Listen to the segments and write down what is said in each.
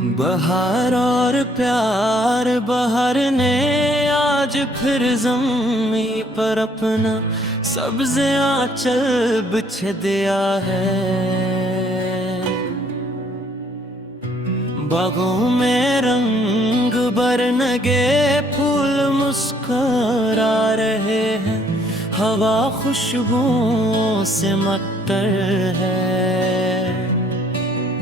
बहार और प्यार बहार ने आज फिर ज़मीं पर अपना सब्ज़ आंचल बिछा दिया है। बागों में रंग बरनगे फूल मुस्कुरा रहे हैं, हवा खुशबुओं से मत्तर है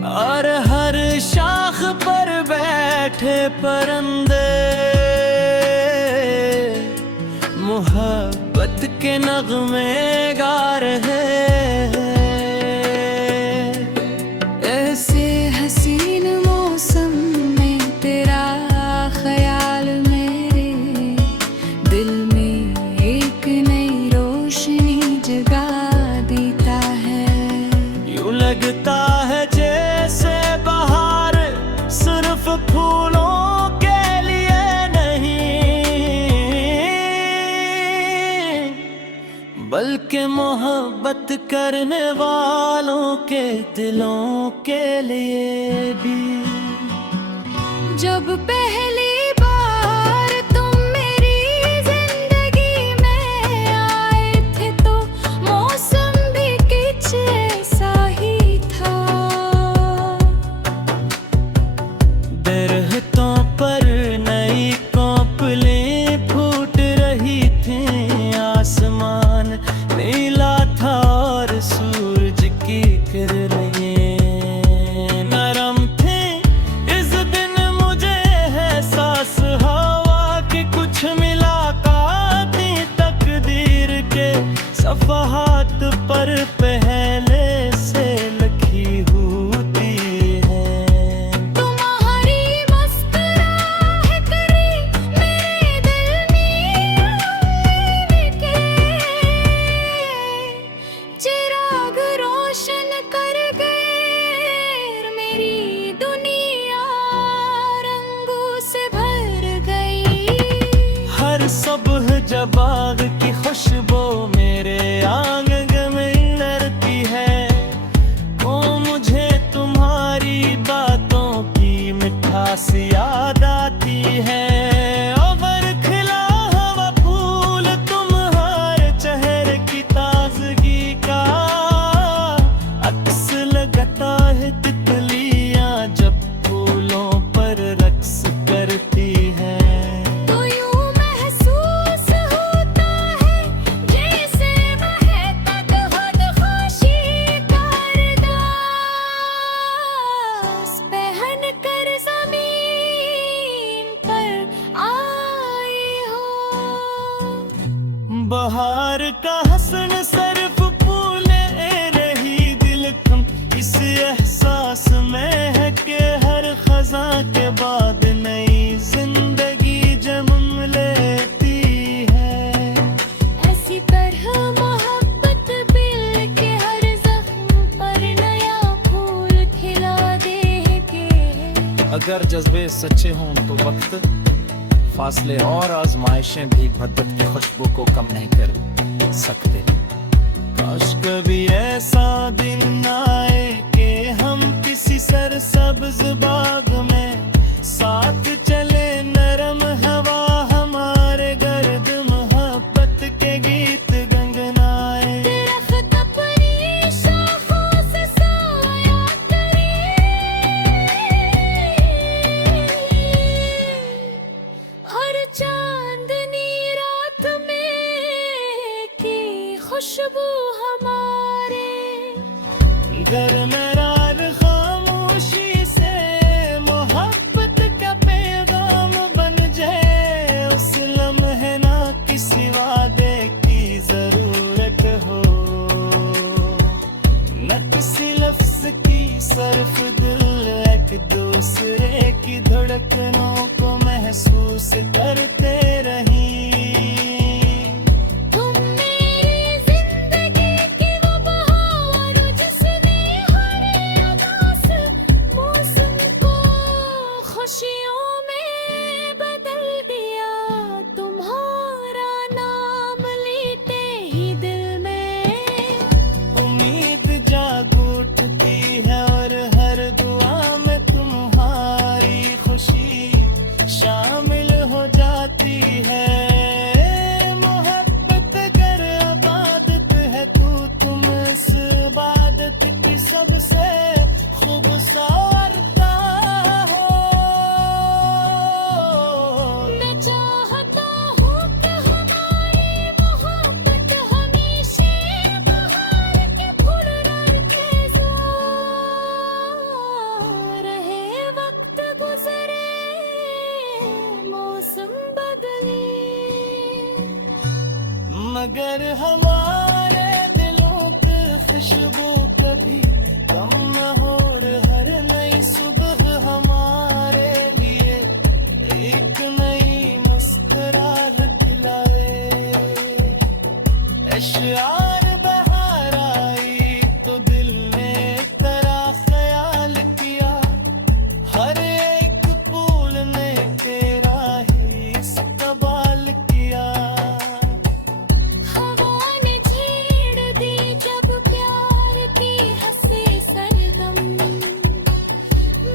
और हर शाख पर बैठे परिंदे मोहब्बत के नगमे गा रहे हैं। ऐसे हसीन मौसम में तेरा ख्याल मेरे दिल में एक नई रोशनी जगा देता है। यूं लगता है जैसे बहार सिर्फ फूलों के लिए नहीं, बल्कि मोहब्बत करने वालों के दिलों के लिए भी। जब पहली बार तुम मेरी जिंदगी में आए थे तो मौसम भी कुछ ऐसा ही था। दरख्तों पर नई कोपलें फूट रही थीं, आसमान नीला था और सूरज की किरणें नरम थी। इस दिन मुझे एहसास हुआ कि कुछ मुलाकातें तकदीर के सफ़हात पर पहले से लिखी होती हैं। तुम्हारी मुस्कुराहट ने मेरे दिल में के चिराग रोशन कर गए। मेरी दुनिया रंगों से भर गई। हर सुबह जब आग की खुशबू मेरे आंगन में लड़ती है, वो मुझे तुम्हारी बातों की मिठास याद आती है। और खिला हुआ फूल तुम्हारे चेहरे की ताजगी का अक्स लगता है। तितलियां जब फूलों पर रक्स करती हैं, तो यूं महसूस होता है जैसे महकता खुशी का अरदास पहन कर ज़मीन पर आए हो। बहार का हसन सिर्फ फूले रही दिल कम इस एहसास में है कि हर खज़ां के बाद नई जिंदगी जन्म लेती है। ऐसी तरह मोहब्बत दिल के हर जख्म पर नया फूल खिला देके। अगर जज्बे सच्चे हों तो वक्त, फासले और आजमाइशें भी मोहब्बत की खुशबू को कम नहीं कर सकते। काश कभी ऐसा दिन आए कि हम किसी सरसब्ज बाग में साथ चले, नरम हवा हमारे गर्द मोहब्बत के गीत गंगनाए। दरख्त अपनी शाखों से साया करे और चांदनी रात में की खुशबू हमारे घर में रात खामोशी से मोहब्बत का पैगाम बन जाए। उस लम्हे ना किसी वादे की जरूरत हो, न किसी लफ्ज की सर्फ दिल एक दूसरे की धड़कनों को महसूस करते रही। तुम मेरी जिंदगी की वो बहार जिसने हर उदास मौसम को खुशियों में बदल दिया। तुम्हारा नाम लेते ही दिल में उम्मीद जाग उठती है और हर दुआ में तुम्हारा मगर हमारे दिलों पे खुशबू कभी कम न हो। हर नई सुबह हमारे लिए एक नई मुस्कुराहट लाए। अश्यार बहार आई तो दिल ने तेरा ख्याल किया। हर एक फूल ने तेरा ही इस्तकबाल किया। हवा ने छेड़ दी जब प्यार की हंसी सरगम।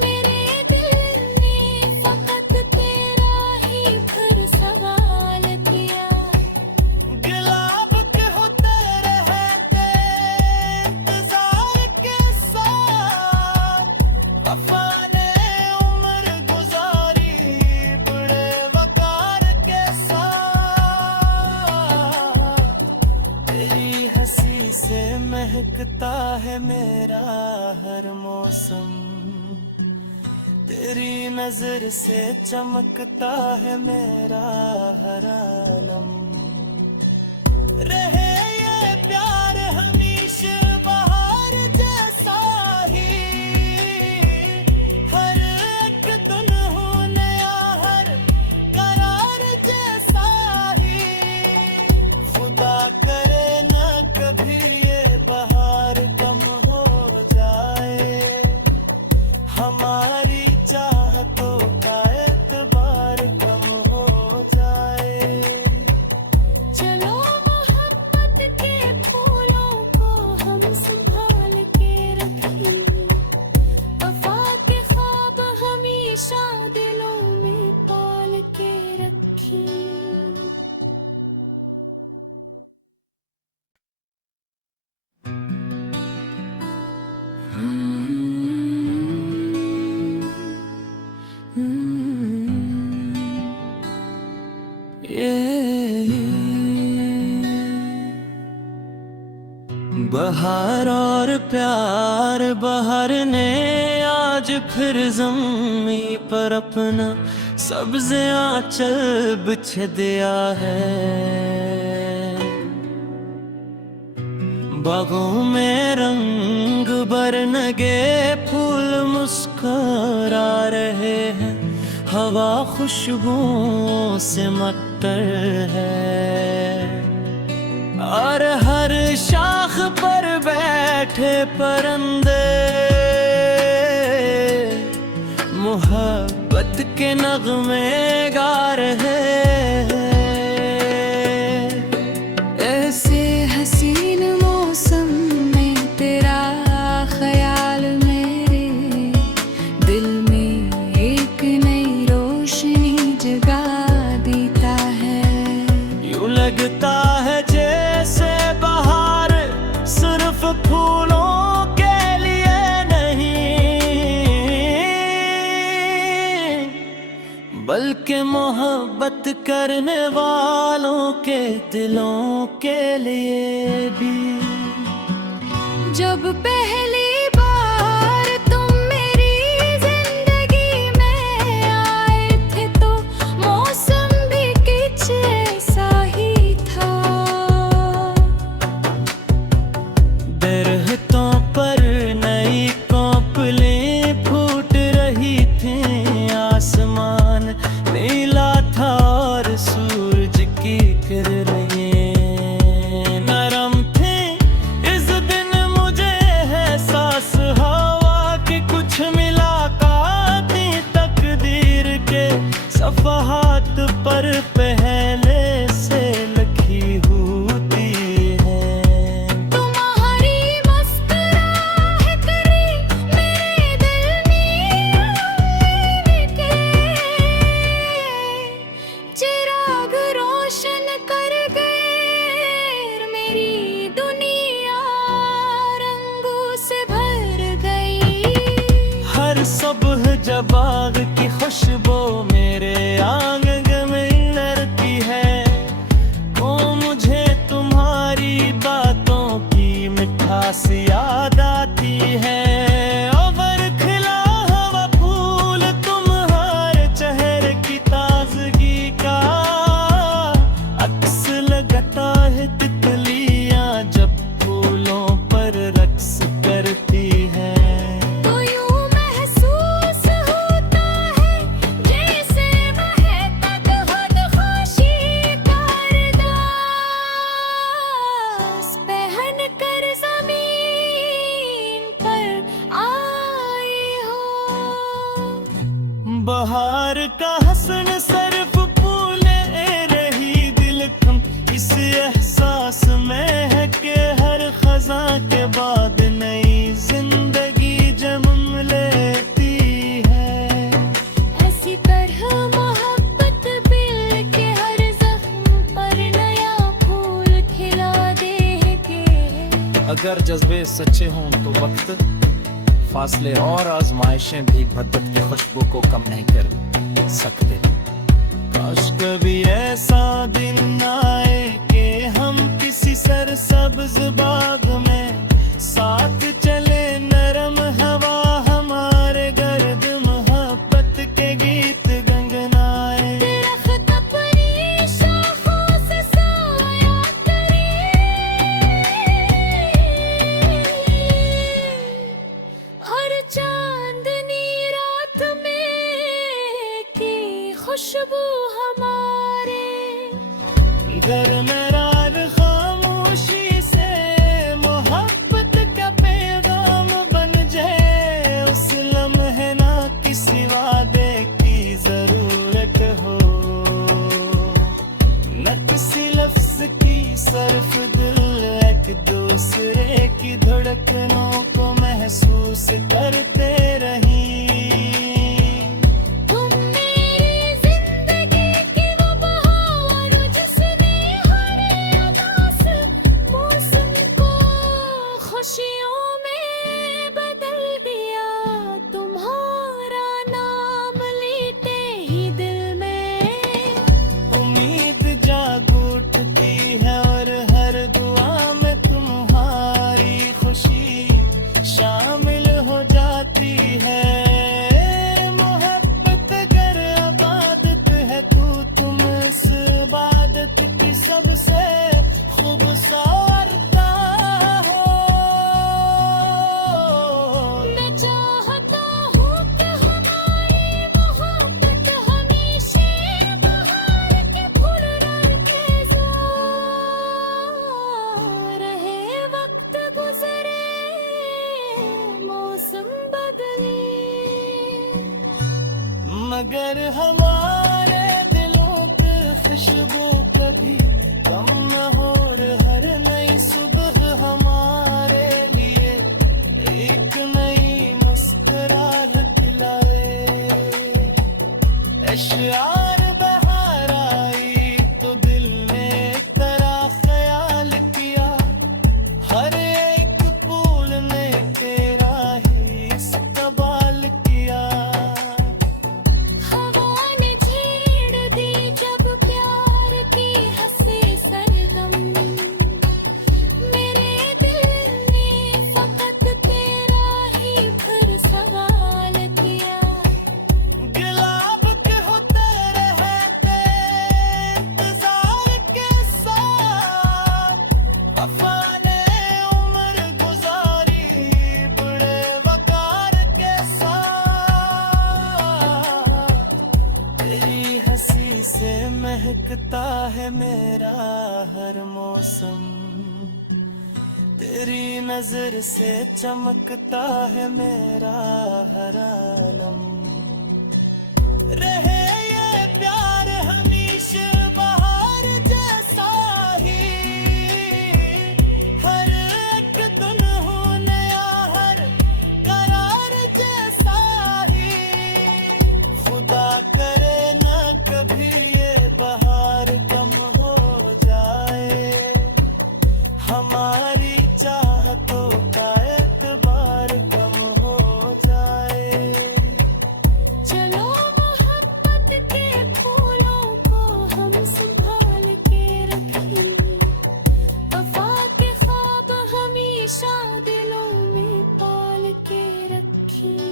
मेरे दिल ने फकत तेरा ही फिर सवाल किया। गुलाब के होते रहते इंतजार के साथ। वफा ने उम्र गुजारी बड़े वकार के साथ। तेरी हंसी से महकता है मेरा हर मौसम। तेरी नजर से चमकता है मेरा हर आलम। रहे ये प्यार हमेशा बहार जैसा ही। हर एक दिन हो नया हर करार जैसा ही। खुदा करे ना कभी ये बहार कम हो जाए। हमारी चाहतों का एतबार कम हो जाए। चलो मोहब्बत के फूलों को हम संभाल के रखें। वफा के ख्वाब हमेशा दिलों में पाल के रखें। बहार और प्यार बहार ने आज फिर ज़मीं पर अपना सब्ज़ आंचल बिछ दिया है। बागों में रंग बरनगे फूल मुस्कुरा रहे हैं। हवा खुशबुओं से मत्तर है। और हर शाख पर बैठे परिंदे मोहब्बत के नगमे गा रहे हैं। ऐसे हसीन मौसम में तेरा ख्याल मेरे दिल में एक नई रोशनी जगा देता है। यूं लगता है जैसे बहार सिर्फ फूलों के लिए नहीं बल्कि मोहब्बत करने वालों के दिलों के लिए भी। जब पहली बार तुम मेरी जिंदगी में आए थे तो मौसम भी कुछ ऐसा ही था। दरख्तों पर नई कोपलें फूट रही थीं। आसमान नीला था और सूरज की किरणें नरम थी। इस दिन मुझे एहसास हवा कि कुछ मुलाकात तकदीर के सफ़हात पर पहले से लिखी होती है। तुम्हारी मुस्कुराहट ने मेरे दिल में बिखरे चिराग रोशन कर गए। मेरी दुनिया रंगों से भर गई। हर सुबह जब आग की खुशबू मेरे आंगन में लड़ती है। ओ मुझे तुम्हारी बातों की मिठास याद आती है। और खिला हुआ फूल तुम्हारे चेहरे की ताजगी का अक्स लगता है। बहार का हसन सरफ फूले रही दिल कम इस एहसास में है कि हर खजा के बाद नई जिंदगी जन्म लेती है। ऐसी तरह मोहब्बत बिल के हर जख्म पर नया फूल खिला दे के। अगर जज्बे सच्चे हों तो वक्त, फासले और आजमाइशें भी मोहब्बत की खुशबू को कम नहीं कर सकते। काश कभी ऐसा दिन आए कि हम किसी सरसब्ज बाग में साथ चले, नरम हवा हमारे गर्द मोहब्बत के गीत गंगनाए। दरख्त अपनी शाखों से साया करे, और चांदनी रात में की खुशबू हमारे घर में रात खामोशी से मोहब्बत का पैगाम बन जाए। उस लम्हे ना किसी वादे की जरूरत हो, न किसी लफ्ज की सर्फ दिल एक दूसरे की धड़कनों को महसूस करते रही। तुम मेरी जिंदगी की वो बहार जिसने हर उदास मौसम को खुशियों में बदल दिया। तुम्हारा नाम लेते ही दिल में उम्मीद जाग उठती है और हर दुआ में तुम्हारी खुशी शामिल हो जाती है। मोहब्बत अगर इबादत है तो तुम इस इबादत की सबसे खूबसूरत हो। मैं चाहता हूँ कि हमारी मोहब्बत हमेशा बहार के फूल रखे रहे। वक्त गुजरे मौसम बदले, मगर हमारे दिलों की खुशबू कभी कम न हो। और हर नई सुबह हमारे लिए एक नई मुस्कुराहट लाए। अश्यार बहार आई तो दिल ने एक तरह ख्याल किया, हर एक फूल ने तेरा ही इस्तकबाल किया। हवा ने छेड़ दी जब प्यार की हंसी सरगम। मेरे दिल ने फकत तेरा ही फिर सवाल किया। गुलाब के होते रहते इंतजार के साथ, वफा ने उम्र गुजारी बड़े वकार के साथ। तेरी हंसी से महकता है मेरा हर मौसम, तेरी नजर से चमकता है मेरा हर आलम। रहे ये प्यार हमेशा बहार जैसा ही, हर एक दिन हो नया हर करार जैसा ही। खुदा करे ना कभी ये बहार कम हो जाए, हमारी चाहतों का एतबार कम हो जाए। चलो मोहब्बत के फूलों को हम संभाल के रखेंगे। वफा के ख्वाब हमेशा दिलों में पाल के रखेंगे।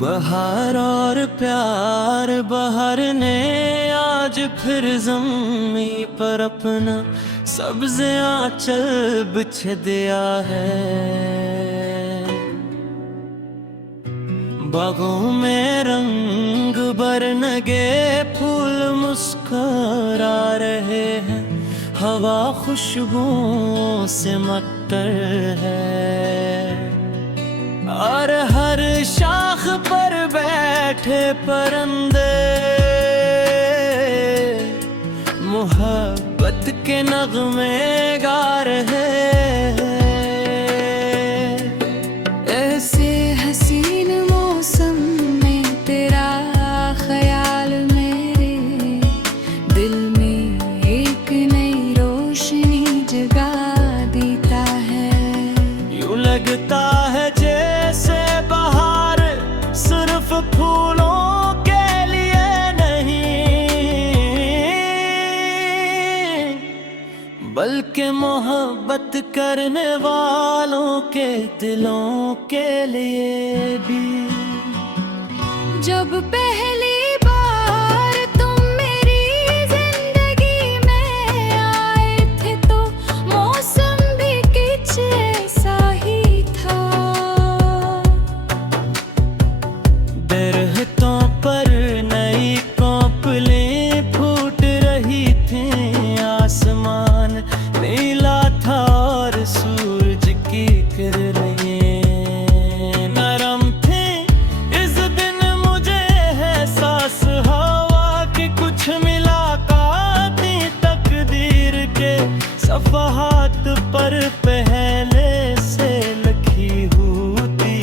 बहार और प्यार बहार ने आज फिर ज़मीं पर अपना सब्ज़ आंचल बिछ दिया है। बागों में रंग बरनगे फूल मुस्कुरा रहे हैं, हवा खुशबुओं से मत्तर है और हर शाख पर बैठे परिंदे मोहब्बत के नगमे गा रहे हैं। ऐसे हसीन मौसम में तेरा ख्याल मेरे दिल में एक नई रोशनी जगा देता है। यूं लगता है जैसे बाहर सिर्फ फूलों के लिए नहीं, बल्कि मोहब्बत करने वालों के दिलों के लिए भी। जब पहली बार तुम मेरी जिंदगी में आए थे तो मौसम भी कुछ ऐसा ही था। दरख्तों पर नई कोपलें फूट रही थी, आसमान नीला था और सूरज की किरणें नरम थी। इस दिन मुझे एहसास हुआ कि कुछ मुलाकातें तकदीर के सफ़हात पर पहले से लिखी होती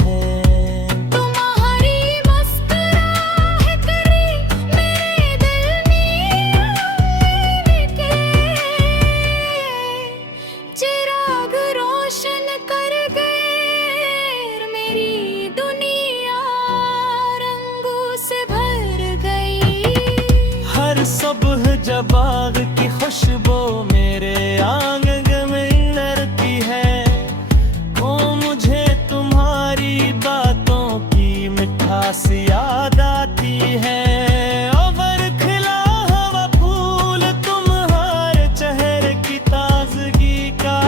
हैं। तुम्हारी मुस्कुराहट करी मेरे दिल में आने के, चिराग रोशन कर गए, मेरी दुनिया रंगों से भर गई। हर सुबह जब आग की खुशबू मेरे आंगन में लड़ती है, वो मुझे तुम्हारी बातों की मिठास याद आती है। और खिला हुआ फूल तुम्हारे चेहरे की ताजगी का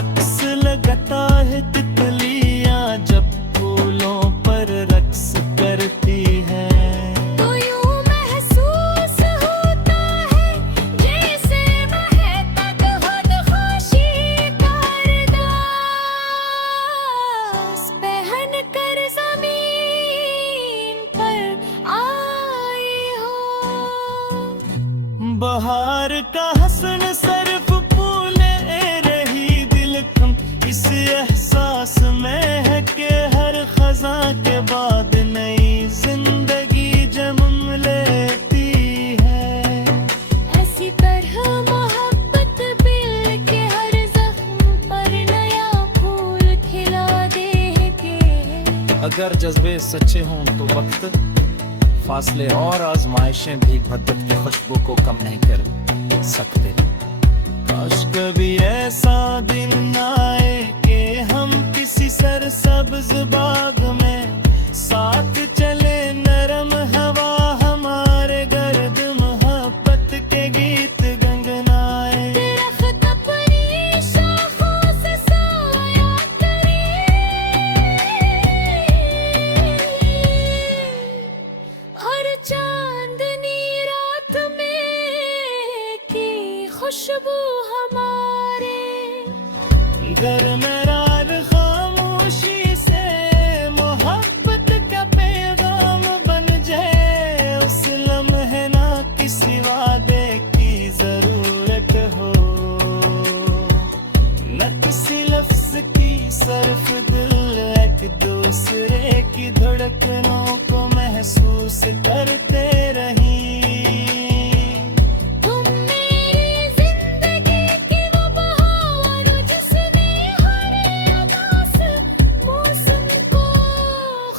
अक्स लगता है। तितलियां जब फूलों पर रक्स करती हैं, तो यूं महसूस होता है जैसे महता खुशी का अरदास पहन कर ज़मीन पर आए हो। बहार का हसन सिर्फ फूले रही दिल कम, इस एहसास में है कि हर खजा के बाद नई जिंदगी जन्म लेती है। ऐसी तरह मोहब्बत दिल के हर जख्म पर नया फूल खिला दे के। अगर जज्बे सच्चे हों तो वक्त, फासले और आजमाइशें भी मोहब्बत की खुशबू को कम नहीं कर सकते। काश कभी ऐसा दिन आए कि हम किसी सरसब्ज बाग में साथ चले, नरम हवा हमारे गर्द मोहब्बत के गीत गंगनाए। दरख्त अपनी शाखों से साया करे और चांदनी रात में की खुशबू हमारे घर में रात खामोशी से मोहब्बत का पैगाम बन जाए। उस लम्हे ना किसी वादे की जरूरत हो, न किसी लफ्ज की सर्फ, दिल एक दूसरे की धड़कनों को महसूस करते रही। तुम मेरी जिंदगी की वो बहार जिसने हर उदास मौसम को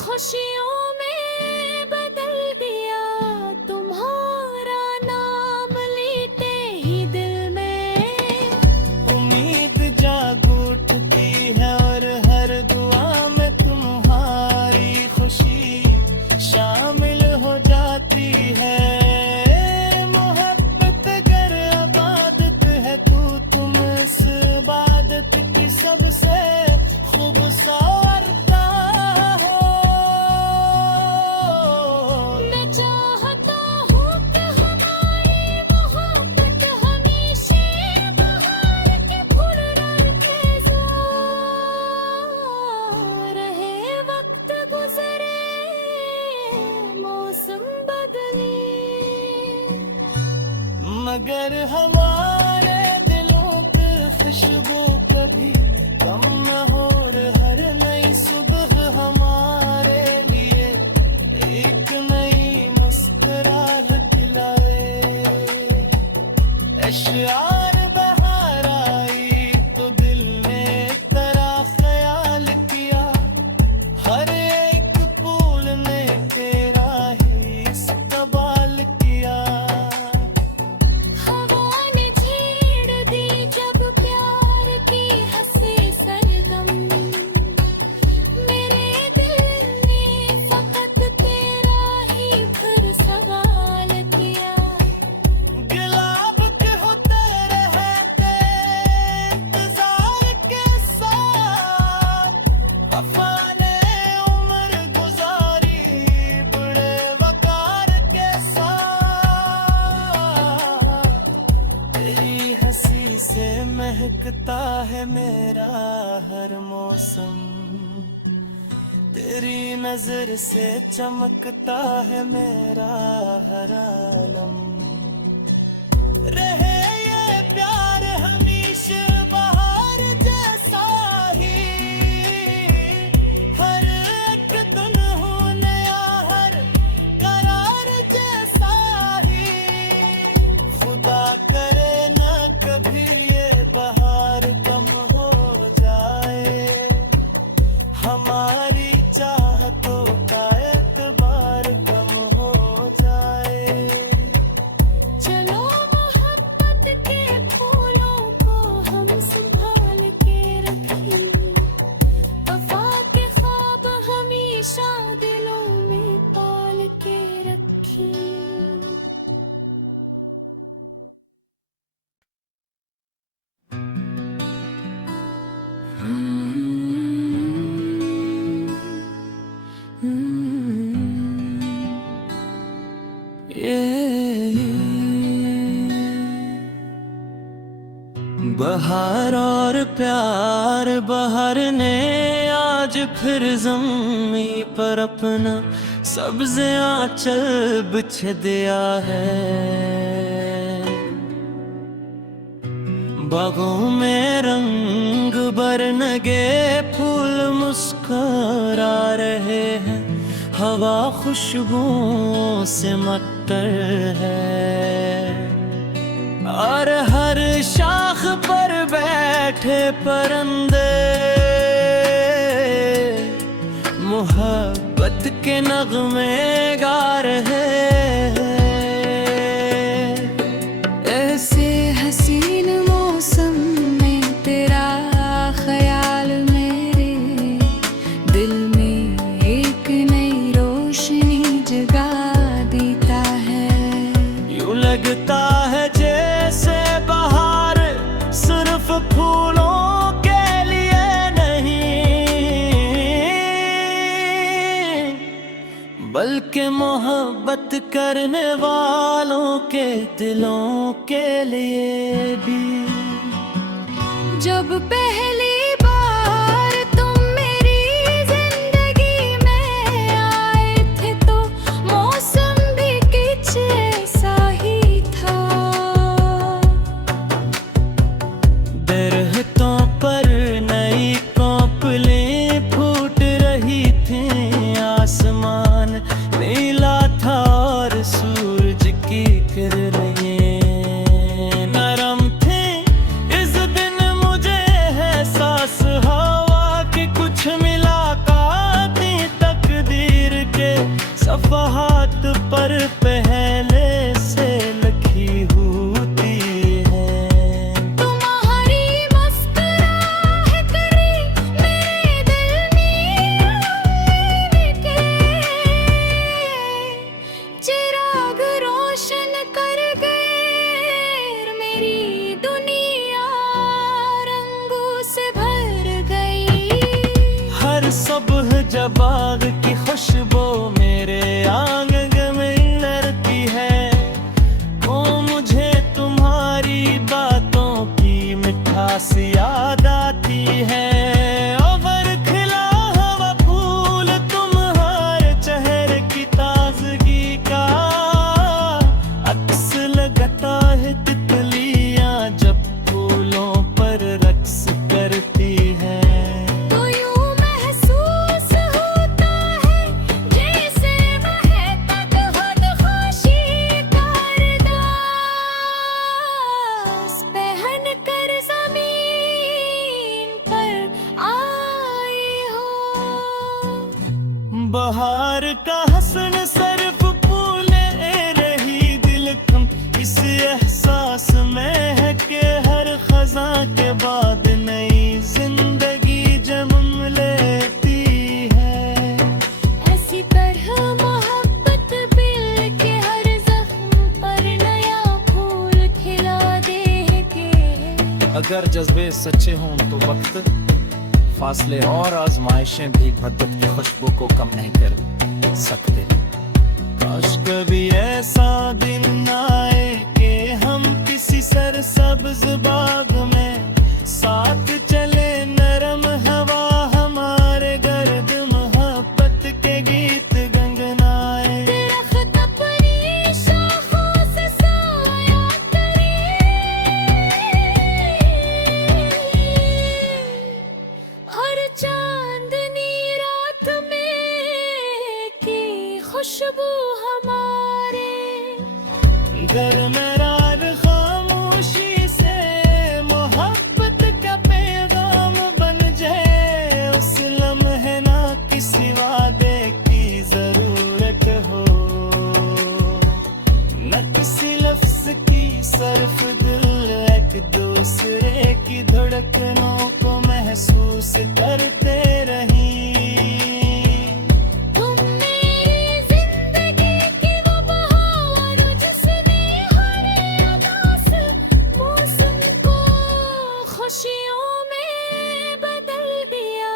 खुशियों में बदल दिया। तुम्हारा नाम लेते ही दिल में उम्मीद जाग उठती है और हर दुआ में तुम्हारी खुशी शामिल हो जाती है। मोहब्बत अगर इबादत है तो तुम इस इबादत की सबसे खूबसूरत हो। मगर हमारे दिलों पे खुशबू कभी कम न हो। हर नई सुबह हमारे लिए एक नई मुस्कुराहट लाए। अश्यार बहार आई तो दिल ने तेरा ख्याल किया। हर एक फूल ने तेरा ही इस्तकबाल किया। हवा ने छेड़ दी जब प्यार की हंसी सरगम, मेरे दिल ने फकत तेरा ही फिर सवाल किया। गुलाब के होते रहते इंतजार के साथ, वफा ने उम्र गुजारी बड़े वकार के साथ। तेरी हंसी से महकता है मेरा हर मौसम, तेरी नजर से चमकता है मेरा हर आलम। रहे ये प्यार हमेशा बहार जैसा ही, हर एक दिन हो नया हर करार जैसा ही। खुदा करे ना कभी ये बहार कम हो जाए, हमारी चाहतों का एतबार कम हो जाए। चलो मोहब्बत के फूलों को हम संभाल के रखें, वफा के ख्वाब हमेशा दिलों में पाल के रखें। बहार और प्यार बहार ने आज फिर ज़मीं पर अपना सब्ज़ आंचल बिछा दिया है। बागों में रंग बरनगे फूल मुस्कुरा रहे हैं, हवा खुशबुओं से मत्तर है। और हर शाख पर बैठे परिंदे मोहब्बत के नगमे गा रहे हैं। ऐसे हसीन मौसम में तेरा ख्याल मेरे दिल में एक नई रोशनी जगा देता है। यूं लगता है जैसे बहार सिर्फ फूलों के लिए नहीं, बल्कि मोहब्बत करने वालों के दिलों के लिए भी। जब पहली बार तुम मेरी जिंदगी में आए थे तो मौसम भी कुछ ऐसा ही था। दरख्तों पर नई कोपलें फूट रही थी, आसमान नीला था और सूरज की किरणें नरम थी। इस दिन मुझे एहसास हुआ कि कुछ मुलाकात तकदीर के सफ़हात पर पहले से लिखी होती है। तुम्हारी मुस्कुराहट ने मेरे दिल में निकले चिराग रोशन कर गए। मेरी दुनिया रंगों से भर गई। हर सुबह जब बाग की खुशबू मेरे आंगन में लड़ती है, तो मुझे तुम्हारी बातों की मिठास याद आती है। और खिला हुआ फूल तुम्हारे चेहरे की ताजगी का अक्स लगता है। बहार का हसन सरफ फूले रही दिल कम इस एहसास में है कि हर खजा के बाद नई जिंदगी जन्म लेती है। ऐसी तरह मोहब्बत बिल के हर जख्म पर नया फूल खिला देंगे। अगर जज्बे सच्चे हों तो वक्त, फासले और आजमाइशें भी मोहब्बत की खुशबू को कम नहीं कर सकते। काश कभी ऐसा दिन आए कि हम किसी सरसब्ज बाग में साथ चले, नरम हवा हमारे गर्द मोहब्बत के गीत गंगनाए। दरख्त अपनी शाखों से साया करे और चांदनी रात में की खुशबू हमारे घर में रात खामोशी से मोहब्बत का पैगाम बन जाए। उस लम्हे ना किसी वादे की जरूरत हो, न किसी लफ्ज की सर्फ, दिल एक दूसरे की धड़कनों को महसूस करते रही। तुम मेरी जिंदगी की वो बहार जिसने हर उदास मौसम को खुशियों में बदल दिया।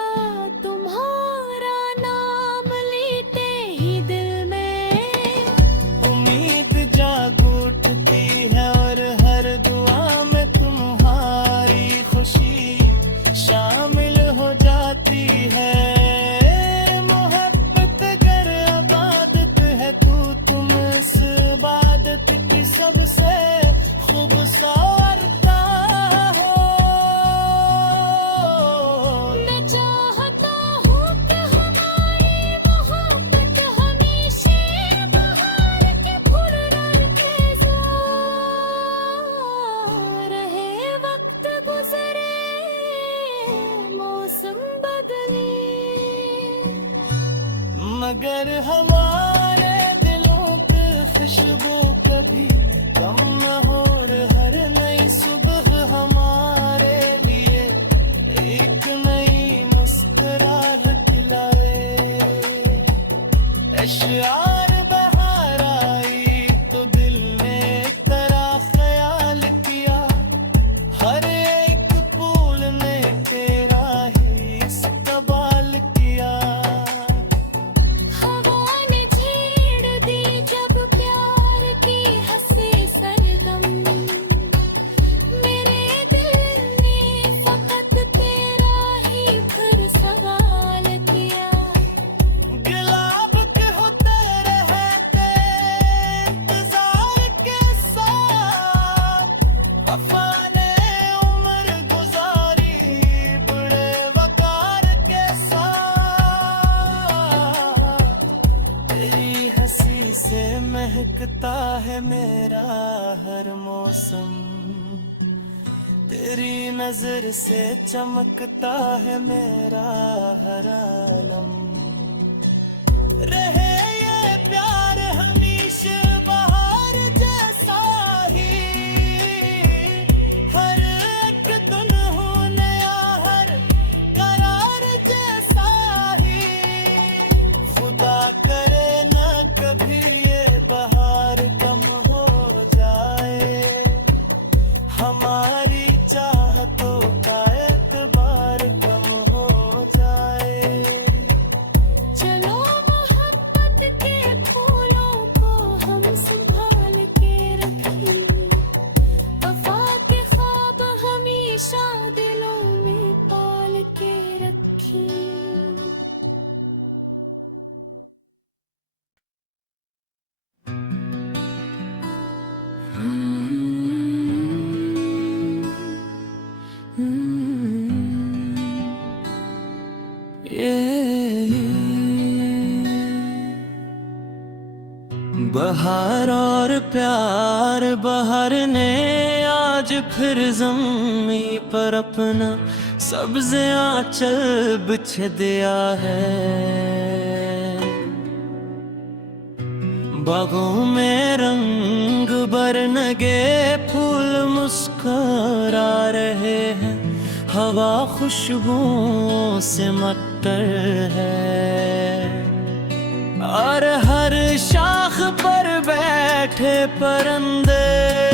तुम्हारा नाम लेते ही दिल में उम्मीद जाग उठती है और हर दुआ में तुम्हारी खुशी शामिल हो जाती है। मोहब्बत अगर इबादत है तो तुम इस इबादत की सबसे खूबसूरत हो। मैं चाहता हूँ कि हमारी मोहब्बत हमेशा बहार के फूल रखे रहे। वक्त गुजरे मौसम बदले मगर हमारे दिलों की खुशबू कभी कम न हो। हर नई सुबह हमारे लिए एक नई मुस्कुराहट लाए। अशआर बहार आई तो दिल ने एक तरह ख्याल किया, हर एक फूल ने तेरा ही इस्तकबाल किया। हवा ने छेड़ दी जब प्यार की हंसी सरगम, मेरे दिल ने फकत तेरा ही फिर सवाल किया। गुलाब के होते रहते इंतजार के साथ, वफा ने उम्र गुजारी बड़े वकार के साथ। तेरी हंसी से महकता है मेरा हर मौसम, तेरी नजर से चमकता है मेरा हर आलम। रहे ये प्यार हमेशा बहार जैसा ही, हर एक दिन हो नया, हर करार जैसा ही। खुदा करे ना कभी ये बहार कम हो जाए, हमारी चाहतों का एतबार कम हो जाए। चलो मोहब्बत के फूलों को हम संभाल के रखें, वफा के ख्वाब हमेशा दिलों में पाल के रखें। बहार और प्यार, बहार ने आज फिर ज़मीं पर अपना सब्ज़ आंचल बिछ दिया है। बागों में रंग बरनगे, फूल मुस्कुरा रहे हैं, हवा खुशबुओं से मत्तर है। और हर शाख पर बैठे परिंदे